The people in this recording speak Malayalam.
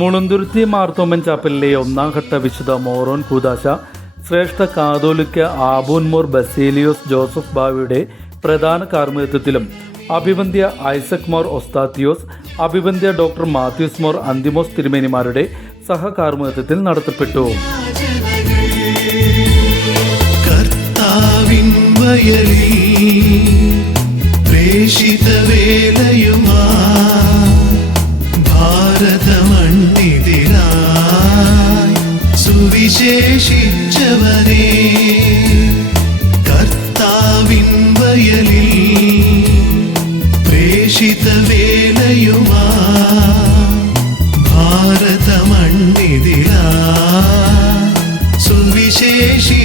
മുളുന്തുരുത്തി മാർത്തോമൻ ചാപ്പലിലെ ഒന്നാം ഘട്ട വിശുദ്ധ മോറോൻ കൂദാശ ശ്രേഷ്ഠ കാതോലിക്ക ആബൂൻമോർ ബസേലിയോസ് ജോസഫ് ബാവയുടെ പ്രധാന കാർമ്മികത്വത്തിലും അഭിവന്ദ്യ ഐസക് മോർ ഒസ്താത്തിയോസ്, അഭിവന്ദ്യ ഡോക്ടർ മാത്യൂസ് മോർ അന്തിമോസ് തിരുമേനിമാരുടെ സഹകാർമ്മികത്വത്തിൽ നടത്തപ്പെട്ടു. കർത്താവിൻ വയലിൽ പ്രേഷിത വേലയുമായി ഭാരതമണ്ണിതിലായി സുവിശേഷിച്ചവനെ, കർത്താവിൻ വയലിൽ പ്രേഷിത വേലയുമായി ഭാരതമണ്ണിതിലായി സുവിശേഷി